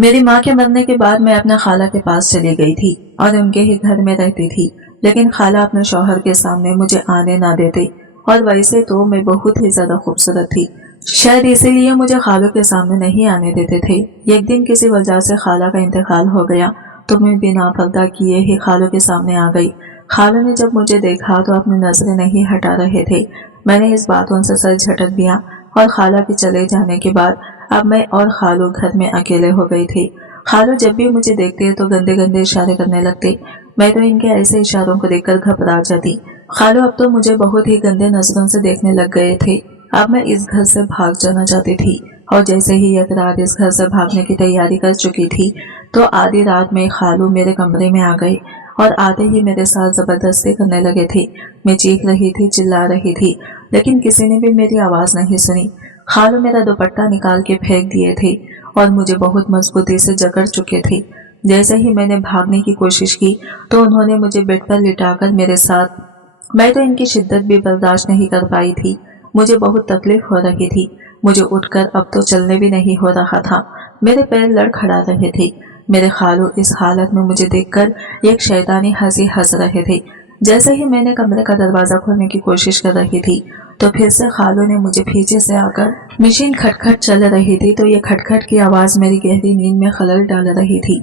मेरी माँ के मरने के बाद मैं अपना खाला के पास चली गई थी और उनके ही घर में रहती थी, लेकिन खाला अपने शौहर के सामने मुझे आने ना देते। और वैसे तो मैं बहुत ही ज्यादा खूबसूरत थी, शायद इसीलिए मुझे खालों के सामने नहीं आने देते थे। एक दिन किसी वजह से खाला का इंतकाल हो गया तो मैं बिना पर्दा किए ही खालों के सामने आ गई। खालों ने जब मुझे देखा तो अपनी नजरें नहीं हटा रहे थे। मैंने इस बात उनसे सर झटक दिया और खाला के चले जाने के बाद अब मैं और खालू घर में अकेले हो गए थे। खालू जब भी मुझे देखते तो गंदे गंदे इशारे करने लगते। मैं तो इनके ऐसे इशारों को देखकर घबरा जाती। खालू अब तो मुझे बहुत ही गंदे नजरों से देखने लग गए थे। अब मैं इस घर से भाग जाना चाहती थी और जैसे ही एक रात इस घर से भागने की तैयारी कर चुकी थी तो आधी रात में खालू मेरे कमरे में आ गए और आते ही मेरे साथ जबरदस्ती करने लगे थे। मैं चीख रही थी, चिल्ला रही थी, लेकिन किसी ने भी मेरी आवाज नहीं सुनी। खालू मेरा दुपट्टा निकाल के फेंक दिए थे और मुझे बहुत मजबूती से जकड़ चुके थे। जैसे ही मैंने भागने की कोशिश की तो उन्होंने मुझे बेड पर लिटाकर मेरे साथ, मैं तो इनकी शिद्दत भी बर्दाश्त नहीं कर पाई थी। मुझे बहुत तकलीफ हो रही थी। मुझे उठकर अब तो चलने भी नहीं हो रहा था। मेरे पैर लड़खड़ा रहे थे। मेरे खालू इस हालत में मुझे देखकर एक शैतानी हंसी हंस रहे थे। जैसे ही मैंने कमरे का दरवाजा खोलने की कोशिश कर रही थी तो फिर से खालू ने मुझे पीछे से आकर, मशीन खटखट चल रही थी तो ये खटखट की आवाज मेरी गहरी नींद में खलल डाल रही थी।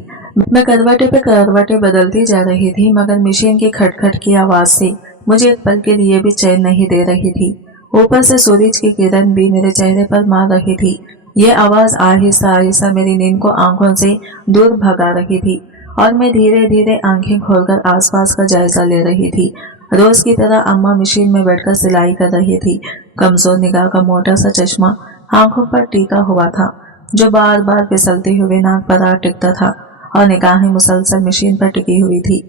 मैं करवटे पे करवटे बदलती जा रही थी मगर मशीन की खटखट की आवाज से मुझे एक पल के लिए भी चैन नहीं दे रही थी। ऊपर से सूरज की किरण भी मेरे चेहरे पर मार रही थी। ये आवाज आहिस्ता आहिस्ता मेरी नींद को आंखों से दूर भगा रही थी और मैं धीरे धीरे आंखें खोलकर आसपास का जायजा ले रही थी। रोज की तरह अम्मा मशीन में बैठकर सिलाई कर रही थी। कमजोर निगाह का मोटा सा चश्मा आंखों पर टीका हुआ था जो बार बार फिसलते हुए नाक पर आ टिकता था और निगाहें मुसलसल मशीन पर टिकी हुई थी।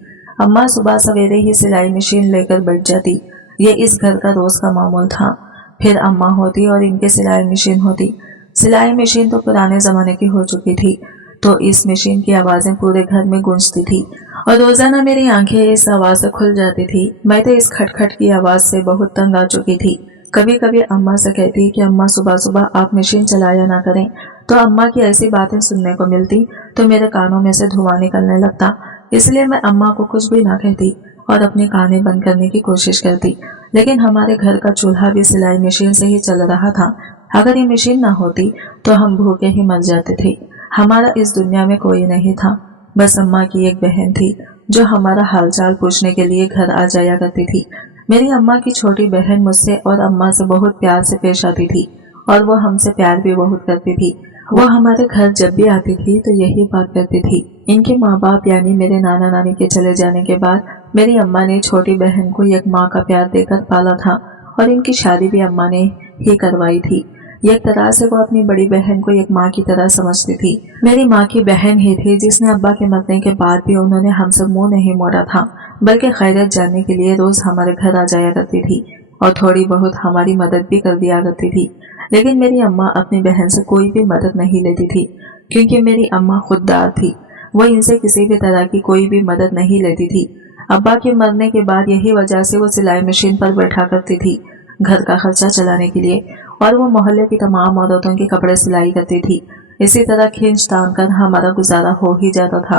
अम्मा सुबह सवेरे ही सिलाई मशीन लेकर बैठ जाती। ये इस घर का रोज का मामूल था। फिर अम्मा होती और इनकी सिलाई मशीन होती। सिलाई मशीन तो पुराने जमाने की हो चुकी थी तो इस मशीन की आवाजें पूरे घर में गूंजती थी और रोजाना मेरी आंखें इस आवाज से खुल जाती थी। मैं तो इस खटखट की आवाज से बहुत तंग आ चुकी थी। कभी कभी अम्मा से कहती कि अम्मा सुबह सुबह आप मशीन चलाया ना करें, तो अम्मा की ऐसी बातें सुनने को मिलती तो मेरे कानों में से धुआं निकलने लगता। इसलिए मैं अम्मा को कुछ भी ना कहती और अपने कानें बंद करने की कोशिश करती। लेकिन हमारे घर का चूल्हा भी सिलाई मशीन से ही चल रहा था। अगर ये मशीन ना होती तो हम भूखे ही मर जाते थे। हमारा इस दुनिया में कोई नहीं था, बस अम्मा की एक बहन थी जो हमारा हालचाल पूछने के लिए घर आ जाया करती थी। मेरी अम्मा की छोटी बहन मुझसे और अम्मा से बहुत प्यार से पेश आती थी और वो हमसे प्यार भी बहुत करती थी। वो हमारे घर जब भी आती थी तो यही बात करती थी। इनके माँ बाप यानी मेरे नाना नानी के चले जाने के बाद मेरी अम्मा ने छोटी बहन को एक माँ का प्यार देकर पाला था और इनकी शादी भी अम्मा ने ही करवाई थी। एक तरह से वो अपनी बड़ी बहन को एक माँ की तरह समझती थी। मेरी माँ की बहन ही थी जिसने अब्बा के मरने के बाद भी उन्होंने हमसे मुंह नहीं मोड़ा था, बल्कि खैरियत जानने के लिए रोज हमारे घर आ जाया करती थी और थोड़ी बहुत हमारी मदद भी कर दिया करती थी। लेकिन मेरी अम्मा अपनी बहन से कोई भी मदद नहीं लेती थी क्योंकि मेरी अम्मा खुददार थी। वो इनसे किसी भी तरह की कोई भी मदद नहीं लेती थी। अब्बा के मरने के बाद यही वजह से वो सिलाई मशीन पर बैठा करती थी घर का खर्चा चलाने के लिए और वो मोहल्ले की तमाम औरतों के कपड़े सिलाई करती थी। इसी तरह खींच तान कर हमारा गुजारा हो ही जाता था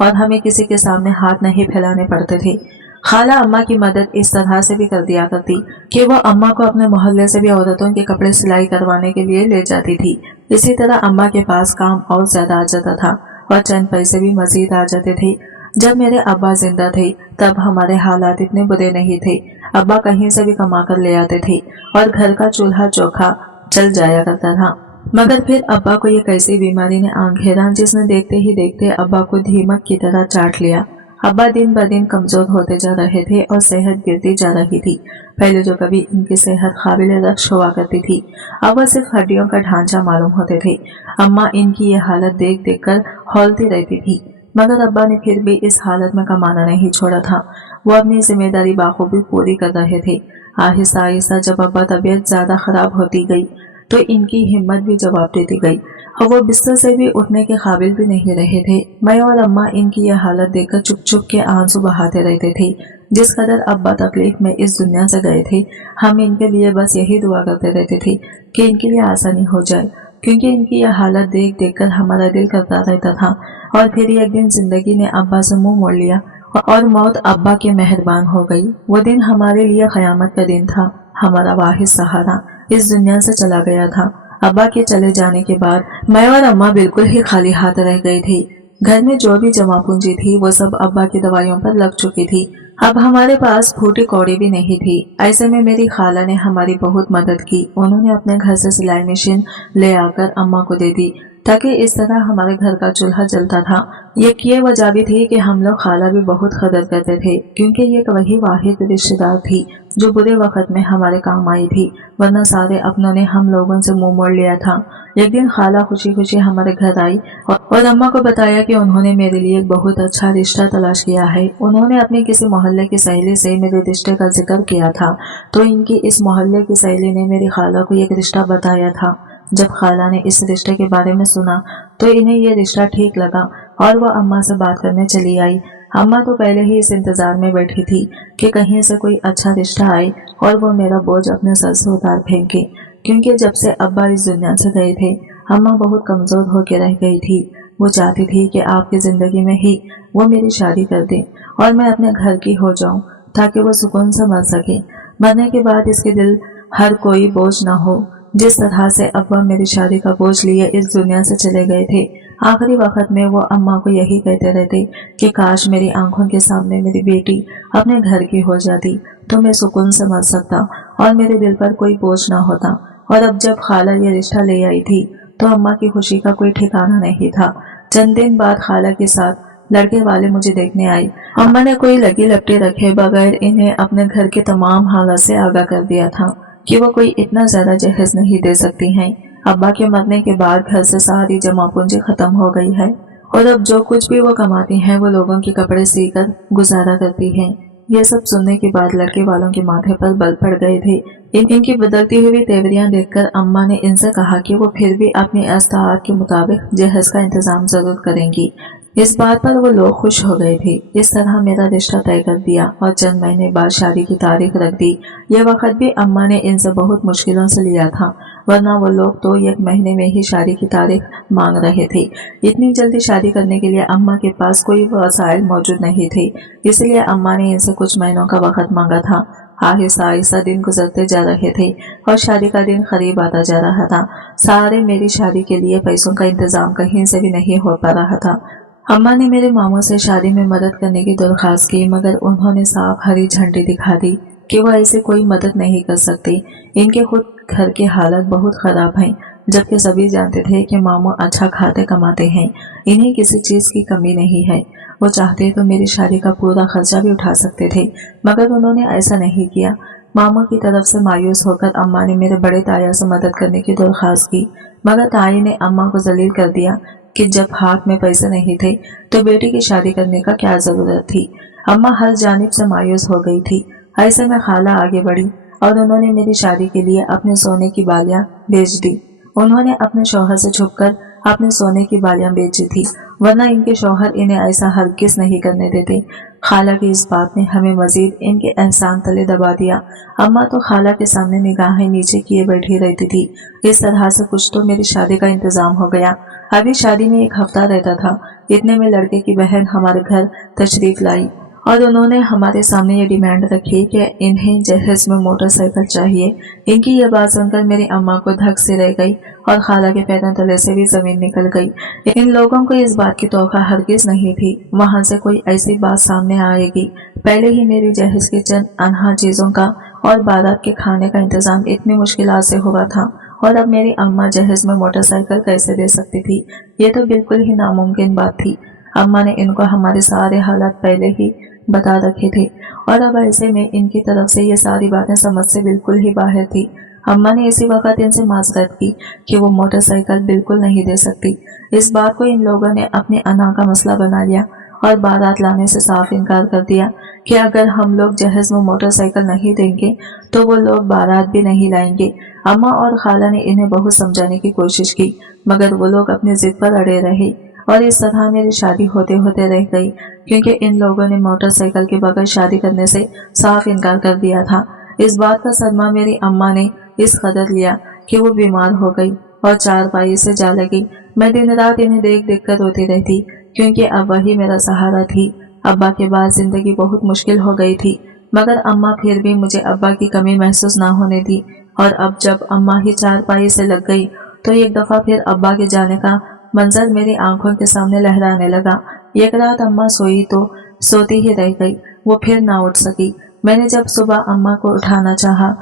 और हमें किसी के सामने हाथ नहीं फैलाने पड़ते थे। खाला अम्मा की मदद इस तरह से भी कर दिया करती कि वो अम्मा को अपने मोहल्ले से भी औरतों के कपड़े सिलाई करवाने के लिए ले जाती थी। इसी तरह अम्मा के पास काम और ज्यादा आ जाता था और चंद पैसे भी मजीद आ जाते थे। जब मेरे अब्बा जिंदा थे तब हमारे हालात इतने बुरे नहीं थे। अब्बा कहीं से भी कमा कर ले आते थे और घर का चूल्हा चौखा चल जाया करता था। मगर फिर अब्बा को एक ऐसी बीमारी ने आंख घेरा जिसने देखते ही देखते अब्बा को दीमक की तरह चाट लिया। अब्बा दिन ब दिन कमजोर होते जा रहे थे और सेहत गिरती जा रही थी। पहले जो कभी इनकी सेहत काबिल रक्श हुआ करती थी अब वह सिर्फ हड्डियों का ढांचा मालूम होते थे। अम्मा इनकी ये हालत देख देख कर हौलती रहती थी मगर अब्बा ने फिर भी इस हालत में कमाना नहीं छोड़ा था। वो अपनी जिम्मेदारी बाखूबी पूरी कर रहे थे। आहिस्ता आहिस्ता जब अब्बा तबीयत ज्यादा खराब होती गई तो इनकी हिम्मत भी जवाब देती गई और वो बिस्तर से भी उठने के काबिल भी नहीं रहे थे। मैं और अम्मा इनकी यह हालत देखकर चुप चुप के आंसू बहाते रहते थे। जिस कदर अब्बा तकलीफ में इस दुनिया से गए थे हम इनके लिए बस यही दुआ करते रहते थे कि इनके लिए आसानी हो जाए क्योंकि इनकी यह हालत देख देख कर हमारा दिल करता रहता था। और फिर एक दिन जिंदगी ने अब्बा से मुंह मोड़ लिया और मौत अब्बा के मेहरबान हो गई। वो दिन हमारे लिए कयामत का दिन था। हमारा वाहिद सहारा इस दुनिया से चला गया था। अब्बा के चले जाने के बाद मैं और अम्मा बिल्कुल ही खाली हाथ रह गई थी। घर में जो भी जमा पूंजी थी वो सब अब्बा की दवाइयों पर लग चुकी थी। अब हमारे पास फूटी कौड़ी भी नहीं थी। ऐसे में मेरी खाला ने हमारी बहुत मदद की। उन्होंने अपने घर से सिलाई मशीन ले आकर अम्मा को दे दी ताकि इस तरह हमारे घर का चूल्हा जलता था। ये वजह भी थी कि हम लोग खाला भी बहुत कदर करते थे, क्योंकि ये वही वाहिद रिश्तेदार थी जो बुरे वक्त में हमारे काम आई थी, वरना सारे अपनों ने हम लोगों से मुंह मोड़ लिया था। एक दिन खाला खुशी खुशी हमारे घर आई और अम्मा को बताया कि उन्होंने मेरे लिए एक बहुत अच्छा रिश्ता तलाश किया है। उन्होंने अपनी किसी मोहल्ले की सहेली से मेरे रिश्ते का जिक्र किया था, तो इनकी इस मोहल्ले की सहेली ने मेरी खाला को एक रिश्ता बताया था। जब खाला ने इस रिश्ते के बारे में सुना तो इन्हें ये रिश्ता ठीक लगा और वो अम्मा से बात करने चली आई। अम्मा तो पहले ही इस इंतजार में बैठी थी कि कहीं से कोई अच्छा रिश्ता आए और वो मेरा बोझ अपने सर से उतार फेंके, क्योंकि जब से अब्बा इस दुनिया से गए थे अम्मा बहुत कमजोर होकर रह गई थी। वो चाहती थी कि आपकी जिंदगी में ही वो मेरी शादी कर दे और मैं अपने घर की हो जाऊं, ताकि वो सुकून से मर सके। मरने के बाद इसके दिल हर कोई बोझ न हो। जिस तरह से अब्बा मेरी शादी का बोझ लिए इस दुनिया से चले गए थे, आखिरी वक्त में वो अम्मा को यही कहते रहते कि काश मेरी आंखों के सामने मेरी बेटी अपने घर की हो जाती तो मैं सुकून से मर सकता और मेरे दिल पर कोई बोझ ना होता। और अब जब खाला ये रिश्ता ले आई थी तो अम्मा की खुशी का कोई ठिकाना नहीं था। चंद दिन बाद खाला के साथ लड़के वाले मुझे देखने आए। अम्मा ने कोई लगी लपटे रखे बगैर इन्हें अपने घर के तमाम हालात से आगाह कर दिया था कि वो कोई इतना ज्यादा जहेज नहीं दे सकती हैं। अब्बा के मरने के बाद घर से सारी जमा पूंजी खत्म हो गई है और अब जो कुछ भी वो कमाती हैं वो लोगों के कपड़े सीकर गुजारा करती हैं। ये सब सुनने के बाद लड़के वालों के माथे पर बल पड़ गए थे। इनकी बदलती हुई तेवरियां देखकर अम्मा ने इनसे कहा कि वो फिर भी अपनी अस्तार के मुताबिक जहेज का इंतजाम जरूर करेंगी। इस बात पर वो लोग खुश हो गए थे। इस तरह मेरा रिश्ता तय कर दिया और चंद महीने बाद शादी की तारीख रख दी। ये वक्त भी अम्मा ने इनसे बहुत मुश्किलों से लिया था, वरना वो लोग तो 1 महीने में ही शादी की तारीख मांग रहे थे। इतनी जल्दी शादी करने के लिए अम्मा के पास कोई वसाइल मौजूद नहीं थे, इसलिए अम्मा ने इनसे कुछ महीनों का वक्त मांगा था। आहिस्ता आहिस्ता दिन गुजरते जा रहे थे और शादी का दिन करीब आता जा रहा था। सारे मेरी शादी के लिए पैसों का इंतजाम कहीं से भी नहीं हो पा रहा था। अम्मा ने मेरे मामू से शादी में मदद करने की दरख्वास्त की, मगर उन्होंने साफ हरी झंडी दिखा दी कि वो ऐसे कोई मदद नहीं कर सकती। इनके खुद घर की हालत बहुत खराब है, जबकि सभी जानते थे कि मामू अच्छा खाते कमाते हैं, इन्हें किसी चीज की कमी नहीं है। वो चाहते तो मेरी शादी का पूरा खर्चा भी उठा सकते थे, मगर उन्होंने ऐसा नहीं किया। मामू की तरफ से मायूस होकर अम्मा ने मेरे बड़े ताया से मदद करने की दरख्वास्त की, मगर ताई ने अम्मा को जलील कर दिया कि जब हाथ में पैसे नहीं थे तो बेटी की शादी करने का क्या जरूरत थी। अम्मा हर जानिब से मायूस हो गई थी। ऐसे में खाला आगे बढ़ी और उन्होंने मेरी शादी के लिए अपने सोने की बालियां बेच दी। उन्होंने अपने शौहर से छुपकर अपने सोने की बालियां बेची थी, वरना इनके शौहर इन्हें ऐसा हरगिज नहीं करने देते। खाला की इस बात ने हमें मजीद इनके एहसान तले दबा दिया। अम्मा तो खाला के सामने निगाहें नीचे किए बैठी रहती थी। इस तरह से कुछ तो मेरी शादी का इंतजाम हो गया। अभी शादी में 1 हफ्ता रहता था, इतने में लड़के की बहन हमारे घर तशरीफ लाई और उन्होंने हमारे सामने ये डिमांड रखी कि इन्हें जहेज में मोटरसाइकिल चाहिए। इनकी ये बात सुनकर मेरी अम्मा को धक से रह गई और खाला के पैरों तले से भी जमीन निकल गई। इन लोगों को इस बात की तौक़ा हरगिज नहीं थी वहां से कोई ऐसी बात सामने आएगी। पहले ही मेरी जहेज के चंद अनहा चीजों का और बारात के खाने का इंतजाम इतनी मुश्किल से हुआ था, और अब मेरी अम्मा जहेज में मोटरसाइकिल कैसे दे सकती थी? ये तो बिल्कुल ही नामुमकिन बात थी। अम्मा ने इनको हमारे सारे हालात पहले ही बता रखे थे और अब ऐसे में इनकी तरफ से ये सारी बातें समझ से बिल्कुल ही बाहर थी। अम्मा ने इसी वक्त इनसे माजरत की कि वो मोटरसाइकिल बिल्कुल नहीं दे सकती। इस बात को इन लोगों ने अपनी अना का मसला बना लिया और बारात लाने से साफ इनकार कर दिया कि अगर हम लोग जहेज में मोटरसाइकिल नहीं देंगे तो वो लोग बारात भी नहीं लाएंगे। अम्मा और खाला ने इन्हें बहुत समझाने की कोशिश की, मगर वो लोग अपनी जिद पर अड़े रहे और इस तरह मेरी शादी होते होते रह गई, क्योंकि इन लोगों ने मोटरसाइकिल के बगैर शादी करने से साफ इनकार कर दिया था। इस बात का सदमा मेरी अम्मा ने इस कदर लिया कि वो बीमार हो गई और चारपाई से जा लगी। मैं दिन रात इन्हें देख देख कर रोती रहती, क्योंकि अब वही मेरा सहारा थी। अब्बा के बाद जिंदगी बहुत मुश्किल हो गई थी, मगर अम्मा फिर भी मुझे अब्बा की कमी महसूस ना होने दी। और अब जब अम्मा ही चारपाई से लग गई तो एक दफा फिर अब्बा के जाने का मंजर मेरी आंखों के सामने लहराने लगा। एक रात अम्मा सोई तो सोती ही रह गई, वो फिर ना उठ सकी। मैंने जब सुबह अम्मा को उठाना चाहा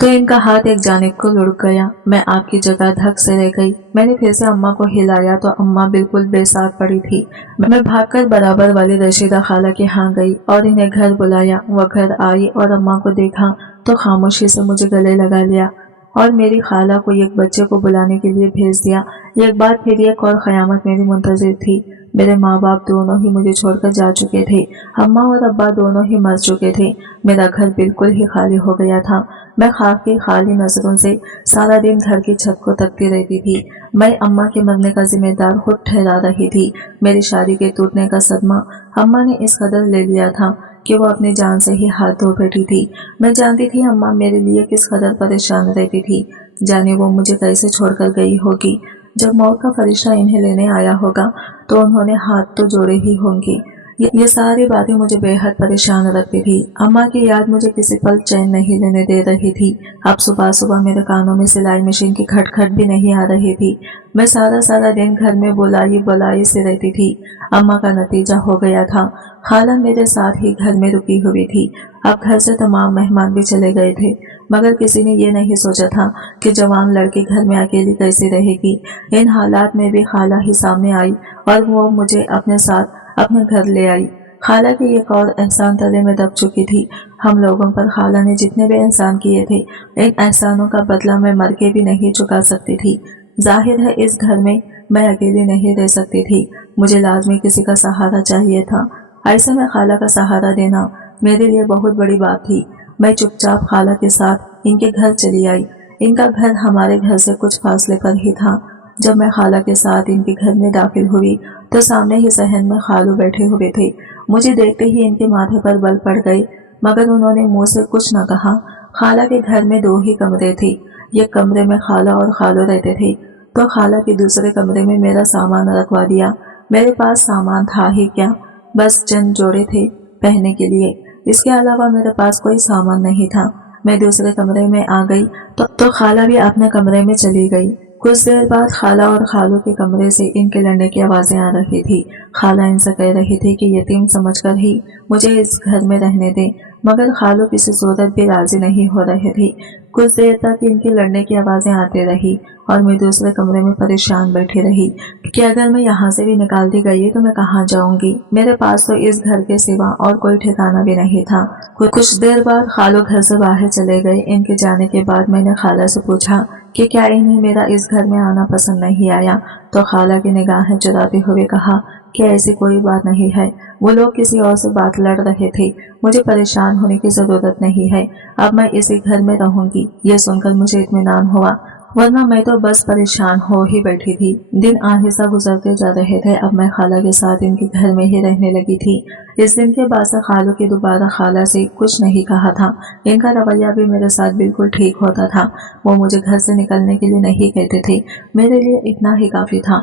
तो इनका हाथ एक जानिब को लुढ़क गया। मैं आपकी जगह धक से रह गई। मैंने फिर से अम्मा को हिलाया तो अम्मा बिल्कुल बेसात पड़ी थी। मैं भागकर बराबर वाली रशीदा खाला के यहाँ गई और इन्हें घर बुलाया। वह घर आई और अम्मा को देखा तो खामोशी से मुझे गले लगा लिया और मेरी खाला को एक बच्चे को बुलाने के लिए भेज दिया। एक बार फिर एक और क़यामत मेरी मुंतज़िर थी। मेरे माँ बाप दोनों ही मुझे छोड़कर जा चुके थे। अम्मा और अब्बा दोनों ही मर चुके थे। मेरा घर बिल्कुल ही खाली हो गया था। मैं खाकी खाली नजरों से सारा दिन घर की छत को तकती रहती थी। मैं अम्मा के मरने का जिम्मेदार खुद ठहरा रही थी। मेरी शादी के टूटने का सदमा अम्मा ने इस कदर ले लिया था कि वो अपनी जान से ही हाथ धो बैठी थी। मैं जानती थी अम्मा मेरे लिए किस कदर परेशान रहती थी। जाने वो मुझे कैसे छोड़कर गई होगी। जब मौत का फरिश्ता इन्हें लेने आया होगा तो उन्होंने हाथ तो जोड़े ही होंगे। ये सारी बातें मुझे बेहद परेशान रखती थी। अम्मा की याद मुझे किसी पल चैन नहीं लेने दे रही थी। अब सुबह सुबह मेरे कानों में सिलाई मशीन की खटखट भी नहीं आ रही थी। मैं सारा सारा दिन घर में बुलाई बुलाई से रहती थी। अम्मा का नतीजा हो गया था। खाला मेरे साथ ही घर में रुकी हुई थी। अब घर से तमाम मेहमान भी चले गए थे, मगर किसी ने ये नहीं सोचा था कि जवान लड़की घर में अकेली कैसे रहेगी। इन हालात में भी खाला ही सामने आई और वो मुझे अपने साथ अपने घर ले आई। खाला के एक और एहसान तले में दब चुकी थी। हम लोगों पर खाला ने जितने भी एहसान किए थे, इन एहसानों का बदला मैं मर के भी नहीं चुका सकती थी। जाहिर है इस घर में मैं अकेली नहीं रह सकती थी। मुझे लाजमी किसी का सहारा चाहिए था। ऐसे में खाला का सहारा देना मेरे लिए बहुत बड़ी बात थी। मैं चुपचाप खाला के साथ इनके घर चली आई। इनका घर हमारे घर से कुछ फासले पर ही था। जब मैं खाला के साथ इनके घर में दाखिल हुई तो सामने ही सहन में खालू बैठे हुए थे। मुझे देखते ही इनके माथे पर बल पड़ गए, मगर उन्होंने मुंह से कुछ न कहा। खाला के घर में 2 ही कमरे थे। एक कमरे में खाला और खालू रहते थे तो खाला के दूसरे कमरे में मेरा सामान रखवा दिया। मेरे पास सामान था ही क्या, बस चंद जोड़े थे पहनने के लिए। इसके अलावा मेरे पास कोई सामान नहीं था। मैं दूसरे कमरे में आ गई तो खाला भी अपने कमरे में चली गई। कुछ देर बाद खाला और खालू के कमरे से इनके लड़ने की आवाजें आ रही थी। खाला इनसे कह रही थी कि यतीम समझकर ही मुझे इस घर में रहने दें, मगर खालू किसी सूरत भी राजी नहीं हो रहे थे। कुछ देर तक इनके लड़ने की आवाजें आती रही और मैं दूसरे कमरे में परेशान बैठी रही कि अगर मैं यहाँ से भी निकाल दी गई तो मैं कहाँ जाऊंगी। मेरे पास तो इस घर के सिवा और कोई ठिकाना भी नहीं था। कुछ देर बाद खालू घर से बाहर चले गए। इनके जाने के बाद मैंने खाला से पूछा कि क्या इन्हें मेरा इस घर में आना पसंद नहीं आया, तो खाला की निगाहें चुराते हुए कहा कि ऐसी कोई बात नहीं है। वो लोग किसी और से बात लड़ रहे थे। मुझे परेशान होने की जरूरत नहीं है। अब मैं इसी घर में रहूंगी। ये सुनकर मुझे इत्मीनान हुआ, वरना मैं तो बस परेशान हो ही बैठी थी। दिन आहिस्ता गुजरते जा रहे थे। अब मैं खाला के साथ इनके घर में ही रहने लगी थी। इस दिन के बाद से खालू की दोबारा खाला से कुछ नहीं कहा था। इनका रवैया भी मेरे साथ बिल्कुल ठीक होता था। वो मुझे घर से निकलने के लिए नहीं कहते थे। मेरे लिए इतना ही काफी था।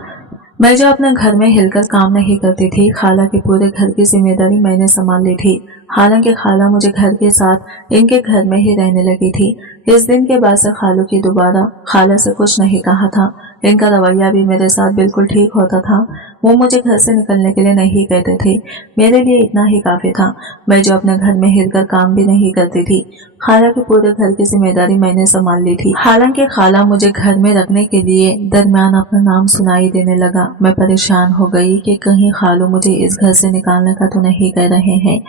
मैं जो अपने घर में हिलकर काम नहीं करती थी, खाला के पूरे घर की जिम्मेदारी मैंने संभाल ली थी। हालांकि खाला मुझे घर के साथ इनके घर में ही रहने लगी थी। इस दिन के बाद से खालू की दोबारा खाला से कुछ नहीं कहा था। इनका रवैया भी मेरे साथ बिल्कुल ठीक होता था। वो मुझे घर से निकलने के लिए नहीं कहते थे। मेरे लिए इतना ही काफी था। मैं जो अपने घर में हिलकर काम भी नहीं करती थी। खाला के पूरे घर की जिम्मेदारी मैंने संभाल ली थी। हालांकि खाला मुझे घर में रखने के लिए दरमियान अपना नाम सुनाई देने लगा। मैं परेशान हो गई कि कहीं खालू मुझे इस घर से निकालने का तो नहीं कह रहे हैं।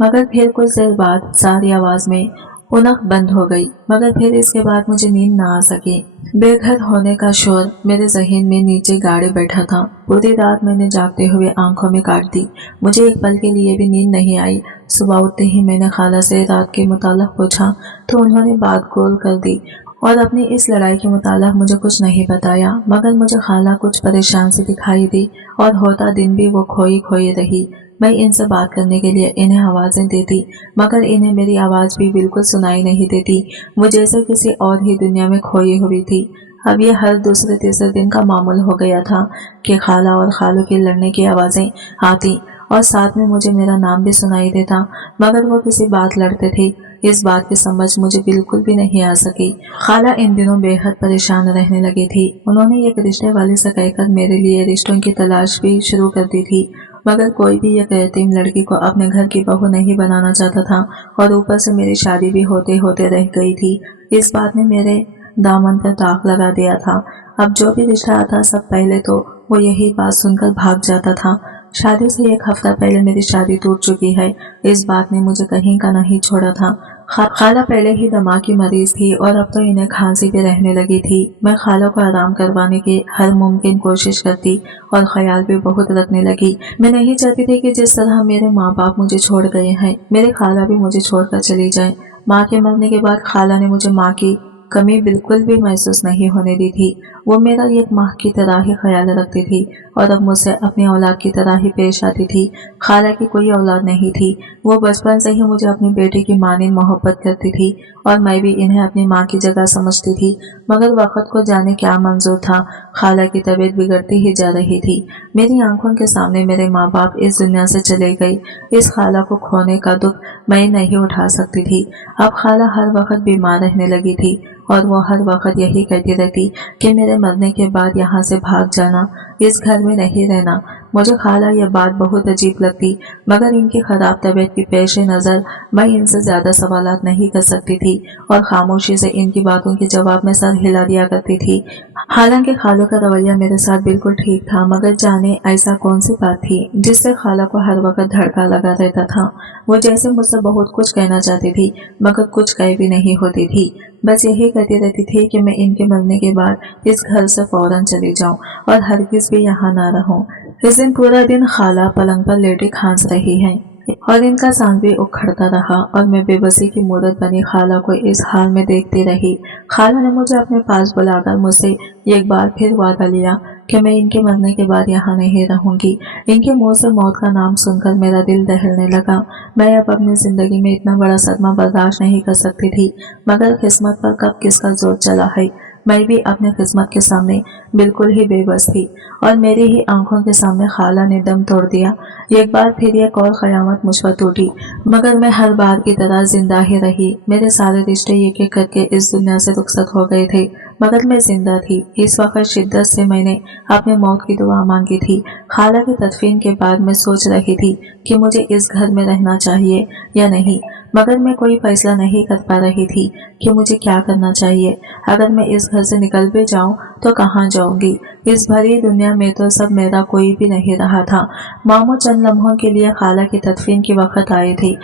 मगर फिर कुछ देर बाद सारी आवाज में उनक बंद हो गई, मगर फिर इसके बाद मुझे नींद न आ सकी। बेघर होने का शोर मेरे ज़हन में नीचे गाड़े बैठा था। पूरी रात मैंने जागते हुए आंखों में काट दी। मुझे एक पल के लिए भी नींद नहीं आई। सुबह उठते ही मैंने खाला से रात के मुताल्लिक़ पूछा तो उन्होंने बात गोल कर दी और अपनी इस लड़ाई के मुताल्लिक़ मुझे कुछ नहीं बताया। मगर मुझे खाला कुछ परेशान सी दिखाई दी और होता दिन भी वो खोई खोई रही। मैं इनसे बात करने के लिए इन्हें आवाज़ें देती, मगर इन्हें मेरी आवाज़ भी बिल्कुल सुनाई नहीं देती। वो जैसे किसी और ही दुनिया में खोई हुई थी। अब ये हर दूसरे तीसरे दिन का मामूल हो गया था कि खाला और खालू की लड़ने की आवाजें आती और साथ में मुझे मेरा नाम भी सुनाई देता, मगर वो किसी बात लड़ते थे। इस बात की समझ मुझे बिल्कुल भी नहीं आ सकी। खाला इन दिनों बेहद परेशान रहने लगी थी। उन्होंने एक रिश्ते वाले से कहकर मेरे लिए रिश्तों की तलाश भी शुरू कर दी थी, मगर कोई भी यह यतीम लड़की को अपने घर की बहू नहीं बनाना चाहता था और ऊपर से मेरी शादी भी होते होते रह गई थी। इस बात ने मेरे दामन पर दाग लगा दिया था। अब जो भी रिश्ता आता सब पहले तो वो यही बात सुनकर भाग जाता था। शादी से एक हफ्ता पहले मेरी शादी टूट चुकी है। इस बात ने मुझे कहीं का नहीं छोड़ा था। खाला पहले ही दमा की मरीज थी और अब तो इन्हें खांसी भी रहने लगी थी। मैं खाला को आराम करवाने की हर मुमकिन कोशिश करती और ख्याल भी बहुत रखने लगी। मैं नहीं चाहती थी कि जिस तरह मेरे माँ बाप मुझे छोड़ गए हैं, मेरे खाला भी मुझे छोड़कर चली जाए। माँ के मरने के बाद खाला ने मुझे माँ की कमी बिल्कुल भी महसूस नहीं होने दी थी। वो मेरा एक माह की तरह ही ख्याल रखती थी और अब मुझसे अपनी औलाद की तरह ही पेश आती थी। खाला की कोई औलाद नहीं थी। वो बचपन से ही मुझे अपनी बेटी की मानी मोहब्बत करती थी और मैं भी इन्हें अपनी माँ की जगह समझती थी, मगर वक्त को जाने क्या मंजूर था। खाला की तबीयत बिगड़ती ही जा रही थी। मेरी आंखों के सामने मेरे माँ बाप इस दुनिया से चले गए। इस खाला को खोने का दुख मैं नहीं उठा सकती थी। अब खाला हर वक्त बीमार रहने लगी थी और वो हर वक्त यही कहती रहती कि मेरे मरने के बाद यहाँ से भाग जाना, इस घर में नहीं रहना। मुझे खाला यह बात बहुत अजीब लगती, मगर इनकी खराब तबीयत की पेश नज़र मैं इनसे ज्यादा सवालात नहीं कर सकती थी और खामोशी से इनकी बातों के जवाब में सर हिला दिया करती थी। हालांकि खाला का रवैया मेरे साथ बिल्कुल ठीक था, मगर जाने ऐसा कौन सी बात थी जिससे खाला को हर वक्त धड़का लगा रहता था। वो जैसे मुझसे बहुत कुछ कहना चाहती थी, मगर कुछ कह भी नहीं होती थी। बस यही कहती रहती थी कि मैं इनके मरने के बाद इस घर से फौरन चली जाऊं और हरगिज भी यहाँ ना रहूं। इस दिन पूरा दिन खाला पलंग पर लेटी खांस रही है और इनका सांस भी उखड़ता रहा और मैं बेबसी की मूरत बनी खाला को इस हाल में देखती रही। खाला ने मुझे अपने पास बुलाकर मुझसे एक बार फिर वादा लिया कि मैं इनके मरने के बाद यहाँ नहीं रहूंगी। इनके मुंह से मौत का नाम सुनकर मेरा दिल दहलने लगा। मैं अब अपनी जिंदगी में इतना बड़ा सदमा बर्दाश्त नहीं कर सकती थी, मगर किस्मत पर कब किसका जोर चला है। मैं भी अपने किस्मत के सामने बिल्कुल ही बेबस थी और मेरी ही आंखों के सामने खाला ने दम तोड़ दिया। एक बार फिर एक और कयामत मुझ पर टूटी, मगर मैं हर बार की तरह जिंदा ही रही। मेरे सारे रिश्ते एक एक करके इस दुनिया से रुखसत हो गए थे, मगर मैं जिंदा थी। इस वक्त शिद्दत से मैंने अपने मौत की दुआ मांगी थी। खाला की तदफीन के बाद मैं सोच रही थी कि मुझे इस घर में रहना चाहिए या नहीं, मगर मैं कोई फैसला नहीं कर पा रही थी कि मुझे क्या करना चाहिए। अगर मैं इस घर से निकल भी जाऊं तो कहाँ जाऊंगी। इस भरी दुनिया में तो सब मेरा कोई भी नहीं रहा था। मामू चंद लम्हों के लिए खाला की तदफीन के वक्त आए थे।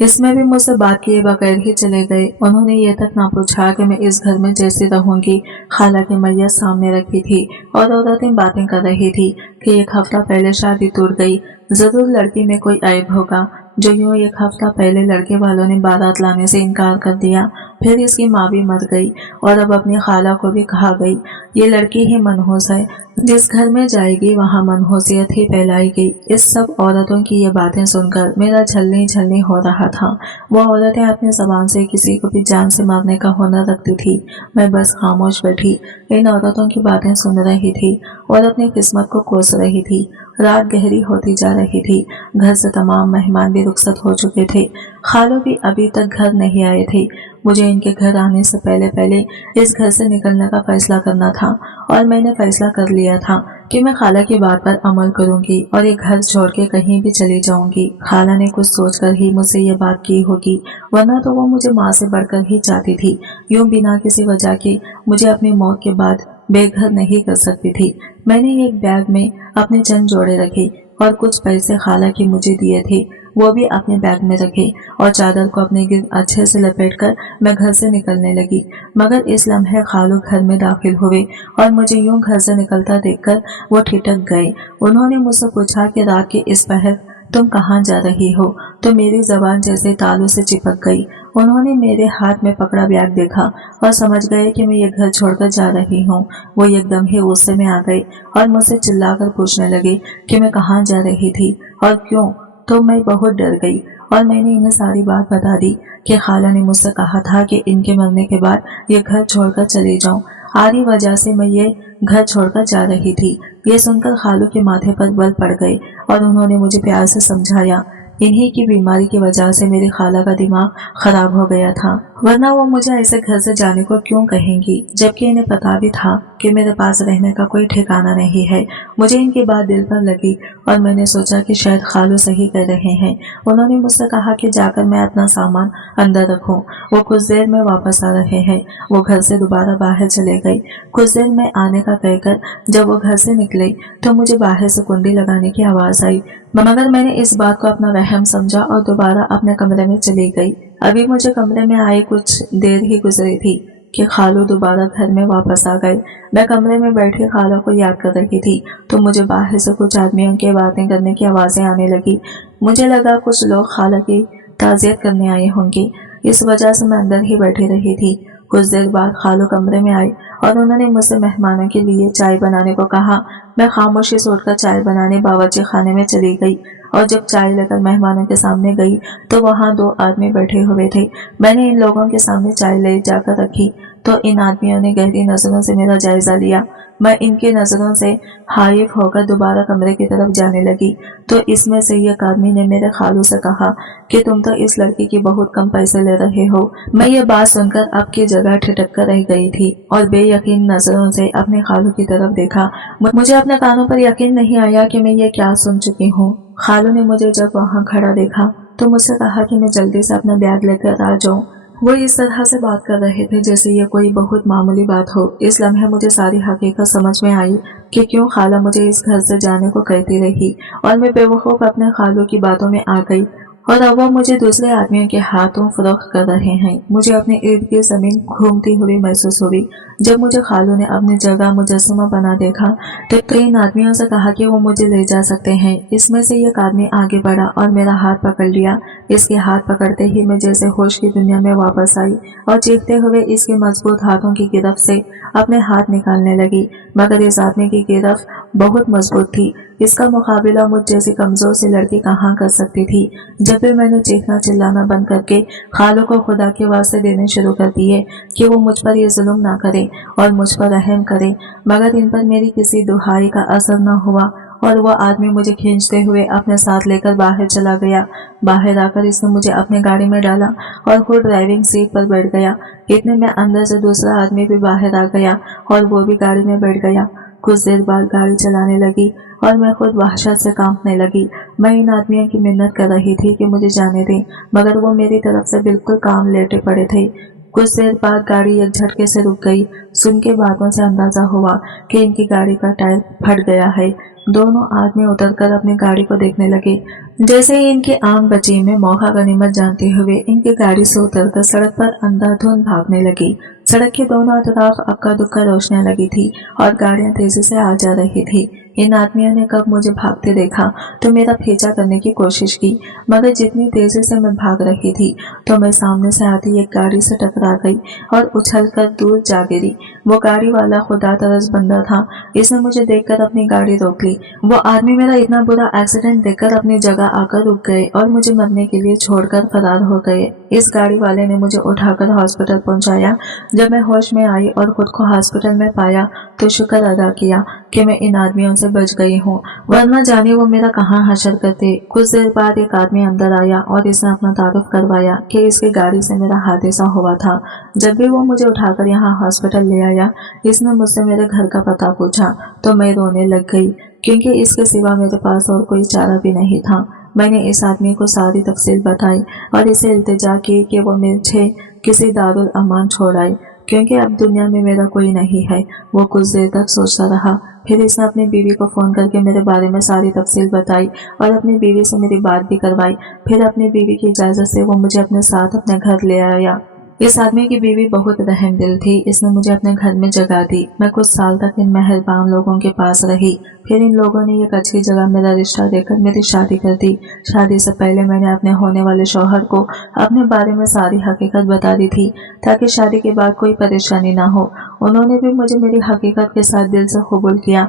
इसमें भी मुझसे बात किए बगैर ही चले गए। उन्होंने ये तक ना पूछा कि मैं इस घर में जैसे रहूंगी। खाला की मैयत सामने रखी थी और औरतें बातें कर रही थी कि एक हफ्ता पहले शादी टूट गई, जरूर लड़की में कोई ऐब होगा जो यूं एक हफ्ता पहले लड़के वालों ने बारात लाने से इनकार कर दिया। फिर इसकी माँ भी मर गई और अब अपनी खाला को भी कहा गई ये लड़की ही मनहूस है, जिस घर में जाएगी वहाँ मनहूसियत ही फैलाई गई। इस सब औरतों की ये बातें सुनकर मेरा झलनी झलनी हो रहा था। वो औरतें अपनी जबान से किसी को भी जान से मारने का हुनर रखती थी। मैं बस खामोश बैठी इन औरतों की बातें सुन रही थी और अपनी किस्मत को कोस रही थी। रात गहरी होती जा रही थी। घर से तमाम मेहमान भी रुखसत हो चुके थे। खालू भी अभी तक घर नहीं आए थे। मुझे इनके घर आने से पहले पहले इस घर से निकलने का फैसला करना था और मैंने फैसला कर लिया था कि मैं खाला की बात पर अमल करूंगी और ये घर छोड़ के कहीं भी चली जाऊंगी। खाला ने कुछ सोचकर ही मुझसे ये बात की होगी, वरना तो वो मुझे माँ से बढ़कर ही चाहती थी। यूं बिना किसी वजह के मुझे अपनी मौत के बाद बेघर नहीं कर सकती थी। मैंने एक बैग में अपने चंद जोड़े रखे और कुछ पैसे खाला की मुझे दिए थे, वो भी अपने बैग में रखे और चादर को अपने गिर्द अच्छे से लपेटकर मैं घर से निकलने लगी। मगर इस लम्हे खालू घर में दाखिल हुए और मुझे यूं घर से निकलता देखकर वो ठिठक गए। उन्होंने मुझसे पूछा कि रात के इस पहर तुम कहाँ जा रही हो, तो मेरी जबान जैसे तालू से चिपक गई। उन्होंने मेरे हाथ में पकड़ा बैग देखा और समझ गए कि मैं ये घर छोड़कर जा रही हूँ। वो एकदम ही गुस्से में आ गए और मुझसे चिल्लाकर पूछने लगे कि मैं कहाँ जा रही थी और क्यों। तो मैं बहुत डर गई और मैंने इन्हें सारी बात बता दी कि खाला ने मुझसे कहा था कि इनके मरने के बाद ये घर छोड़कर चली जाऊं। आदि वजह से मैं ये घर छोड़कर जा रही थी। ये सुनकर खालू के माथे पर बल पड़ गए और उन्होंने मुझे प्यार से समझाया। इन्हीं की बीमारी की वजह से मेरी खाला का दिमाग खराब हो गया था, वरना वो मुझे ऐसे घर से जाने को क्यों कहेंगी, जबकि इन्हें पता भी था कि मेरे पास रहने का कोई ठिकाना नहीं है। मुझे इनकी बात दिल पर लगी और मैंने सोचा कि शायद खालू सही कर रहे हैं। उन्होंने मुझसे कहा कि जाकर मैं अपना सामान अंदर रखूं। वो कुछ देर में वापस आ रहे हैं। वो घर से दोबारा बाहर चले गए। कुछ देर में आने का कहकर जब वो घर से निकले तो मुझे बाहर से कुंडी लगाने की आवाज आई, मगर मैंने इस बात को अपना वहम समझा और दोबारा अपने कमरे में चली गई। अभी मुझे कमरे में आए कुछ देर ही गुजरी थी कि खालू दोबारा घर में वापस आ गए। मैं कमरे में बैठी खाला को याद कर रही थी तो मुझे बाहर से कुछ आदमियों की बातें करने की आवाजें आने लगी। मुझे लगा कुछ लोग खाला की ताज़ियत करने आए होंगे, इस वजह से मैं अंदर ही बैठी रही थी। कुछ देर बाद खालू कमरे में आई और उन्होंने मुझसे मेहमानों के लिए चाय बनाने को कहा। मैं खामोशी से उठकर चाय बनाने बावर्ची खाने में चली गई और जब चाय लेकर मेहमानों के सामने गई तो वहाँ 2 आदमी बैठे हुए थे। मैंने इन लोगों के सामने चाय ले जाकर रखी तो इन आदमियों ने गहरी नजरों से मेरा जायजा लिया। मैं इनकी नजरों से हाइफ होकर दोबारा कमरे की तरफ जाने लगी तो इसमें से एक आदमी ने मेरे खालू से कहा कि तुम तो इस लड़की की बहुत कम पैसे ले रहे हो। मैं ये बात सुनकर आपकी जगह ठिठक कर रह गई थी और बेयकीन नजरों से अपने खालू की तरफ देखा। मुझे अपने कानों पर यकीन नहीं आया कि मैं ये क्या सुन चुकी हूँ। खालू ने मुझे जब वहाँ खड़ा देखा तो मुझसे कहा कि मैं जल्दी से अपना बैग लेकर आ जाऊँ। वो इस तरह से बात कर रहे थे जैसे ये कोई बहुत मामूली बात हो। इस लम्हे मुझे सारी हकीकत समझ में आई कि क्यों खाला मुझे इस घर से जाने को कहती रही और मैं बेवकूफ अपने खालू की बातों में आ गई और अब वो मुझे दूसरे आदमियों के हाथों फरोख्त कर रहे हैं। मुझे अपने इर्द गिर्द जमीन घूमती हुई महसूस हुई। जब मुझे खालू ने अपनी जगह मुजस्समा बना देखा तो इन आदमियों से कहा कि वो मुझे ले जा सकते हैं। इसमें से एक आदमी आगे बढ़ा और मेरा हाथ पकड़ लिया। इसके हाथ पकड़ते ही मैं जैसे होश की दुनिया में वापस आई और चीखते हुए इसके मजबूत हाथों की गिरफ्त से अपने हाथ निकालने लगी, मगर इस आदमी की गिरफ्त बहुत मजबूत थी। इसका मुकाबला मुझ जैसी कमजोर सी लड़की कहाँ कर सकती थी। जब भी मैंने चीखना चिल्लाना बंद करके खालू को खुदा के वास्ते देने शुरू कर दिए कि वो मुझ पर ये जुल्म ना करे और मुझ पर रहम करे, मगर इन पर मेरी किसी दुहाई का असर न हुआ और वह आदमी मुझे खींचते हुए अपने साथ लेकर बाहर चला गया। बाहर आकर इसने मुझे अपने गाड़ी में डाला और खुद ड्राइविंग सीट पर बैठ गया। इतने में अंदर से दूसरा आदमी भी बाहर आ गया और वो भी गाड़ी में बैठ गया। कुछ देर बाद गाड़ी चलाने लगी और मैं खुद वहशत से कांपने लगी। मैं इन आदमियों की मिन्नत कर रही थी कि मुझे जाने दें, मगर वो मेरी तरफ से बिल्कुल काम लेटे पड़े थे। कुछ देर बाद गाड़ी एक झटके से रुक गई। सुन के बातों से अंदाजा हुआ कि इनकी गाड़ी का टायर फट गया है। दोनों आदमी उतरकर अपनी गाड़ी को देखने लगे। जैसे ही इनकी आंख बची, में मौका गनीमत जानते हुए इनकी गाड़ी से उतरकर सड़क पर अंधाधुंध भागने लगी। सड़क के दोनों तरफ अक्का दुक्का रोशनियां लगी थी और गाड़ियां तेजी से आ जा रही थी। इन आदमियों ने कब मुझे भागते देखा तो मेरा पीछा करने की कोशिश की, मगर जितनी तेजी से मैं भाग रही थी तो मैं सामने से आती एक गाड़ी से टकरा गई और उछलकर दूर जा गिरी। वो गाड़ी वाला खुदा तरस बंदा था। इसने मुझे देखकर अपनी गाड़ी रोक ली। वो आदमी मेरा इतना बुरा एक्सीडेंट देखकर अपनी जगह आकर रुक गए और मुझे मरने के लिए छोड़कर फरार हो गए। इस गाड़ी वाले ने मुझे उठाकर हॉस्पिटल पहुंचाया। जब मैं होश में आई और खुद को हॉस्पिटल में पाया तो शुक्र अदा किया कि मैं इन आदमियों से बच गई हूँ, वरना जाने वो मेरा कहाँ हशर करते। कुछ देर बाद एक आदमी अंदर आया और इसने अपना तारुफ करवाया कि इसकी गाड़ी से मेरा हादसा हुआ था। जब भी वो मुझे उठाकर यहाँ हॉस्पिटल ले आया, इसने मुझसे मेरे घर का पता पूछा तो मैं रोने लग गई, क्योंकि इसके सिवा मेरे पास और कोई चारा भी नहीं था। मैंने इस आदमी को सारी तफसील बताई और इसे इल्तिजा की कि वो मुझे किसी दारुल अमान छोड़ आए, क्योंकि अब दुनिया में मेरा कोई नहीं है। वो कुछ देर तक सोचता रहा, फिर इसने अपनी बीवी को फोन करके मेरे बारे में सारी तफसील बताई और अपनी बीवी से मेरी बात भी करवाई। फिर अपनी बीवी की इजाजत से वो मुझे अपने साथ अपने घर ले आया। इस आदमी की बीवी बहुत रहम दिल थी। इसने मुझे अपने घर में जगह दी। मैं कुछ साल तक इन मेहरबान लोगों के पास रही। फिर इन लोगों ने एक अच्छी जगह मेरा रिश्ता देकर मेरी शादी कर दी। शादी से पहले मैंने अपने होने वाले शौहर को अपने बारे में सारी हकीकत बता दी थी, ताकि शादी के बाद कोई परेशानी ना हो। उन्होंने भी मुझे मेरी हकीकत के साथ दिल से कबूल किया।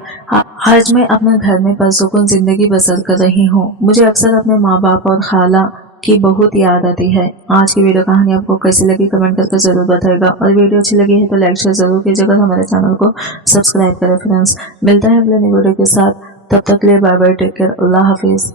आज मैं अपने घर में पुरसुकून जिंदगी बसर कर रही हूँ। मुझे अक्सर अपने माँ बाप और खाला की बहुत याद आती है। आज की वीडियो कहानी आपको कैसी लगी कमेंट करके जरूर बताएगा, और वीडियो अच्छी लगी है तो लाइक शेयर जरूर कीजिएगा, हमारे चैनल को सब्सक्राइब करें फ्रेंड्स। मिलता है अगले नई वीडियो के साथ, तब तक के लिए बाय बाय, टेक केयर, अल्लाह हाफिज।